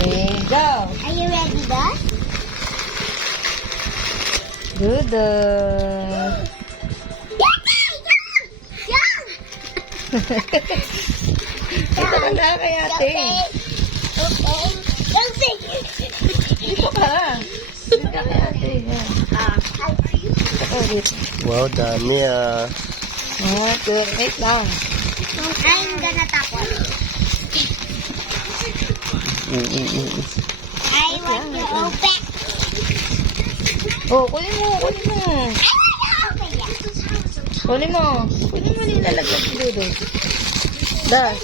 Okay, go. Are you ready, guys? Dudut. Ito ka na kay ate. Dito ka. Dito ka kay ate. Yan. Ito ulit. Wow, dami ah. Oh, wait lang. I'm gonna tapon. I want to open. Oh, kunin mo, kunin mo. Open yan. Kunin mo. Kunin mo nilalaglag si Dudut. Das.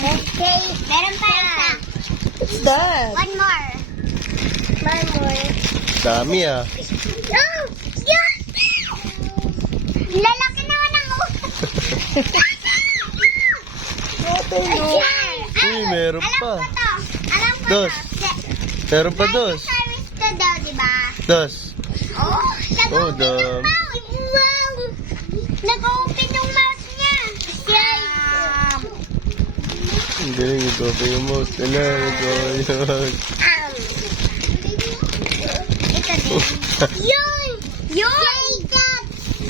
Okay, meron pa isa. What's that? One more. One more. Dami ah. Oh! Yun! Lalaki naman ang Ate, no. Uy, meron pa. Alam ko to. Alam ko Dos. to. Meron pa dos. Service to daw, diba? Dos. Oh, Oh, nag-open yung dam. mouth. Wow! Nag-open yung mouth niya. Yay! Hindi rin ito pa yung mouth. Ala, ito yung mouth. Ito din. Yun! Yun!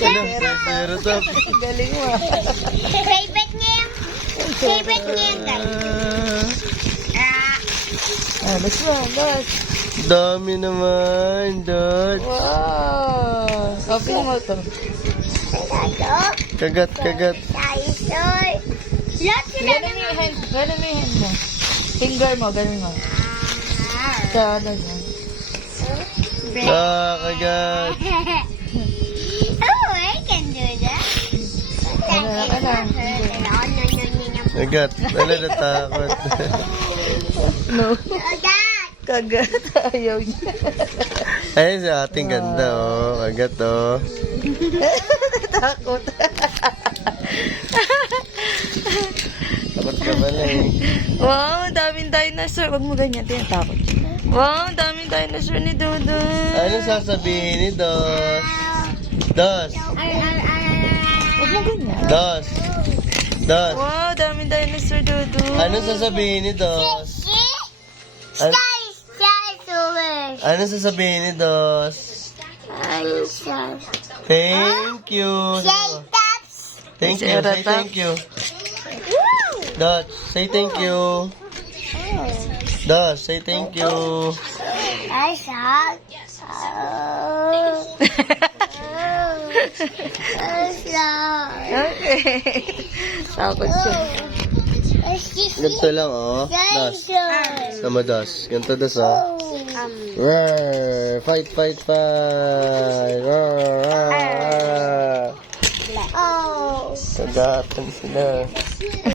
Ala, meron to. Galing mo. Favorite niya yung favorite niya yung guys. Let's go, das. Dami naman, Dot. Wow. Open mo to. Kagat, kagat. Dinosaur. Lahat sila Ganun yung hand. Ganun yung hand mo. Finger mo, ganun mo. Sa ano dyan. Ah, kagat. Oh, I can do that. Kagat. Wala natakot. No. Kagat. Kagat. Ayaw niya. Ayun sa ating ganda, oh. Kagat, oh. Takot. Takot ka pala eh. Wow, daming dinosaur. Huwag mo ganyan, tinatakot. Wow, daming dinosaur ni Dudut. Ano sasabihin ni Dos? Dos. Huwag mo ganyan. Dos. Dos. Wow, daming dinosaur, Dudut. Ano sasabihin ni Dos? An- ano sasabihin ni Dos? Thank you. Thank you. Say thank you. Dos, say thank you. Dos, say thank you. I saw. Okay. Takot siya. Ganito lang, oh. Dos. Sama Dos. Ganito Dos, oh. Roar! Fight, fight, fight! Roar! Oh. Kagatan sila.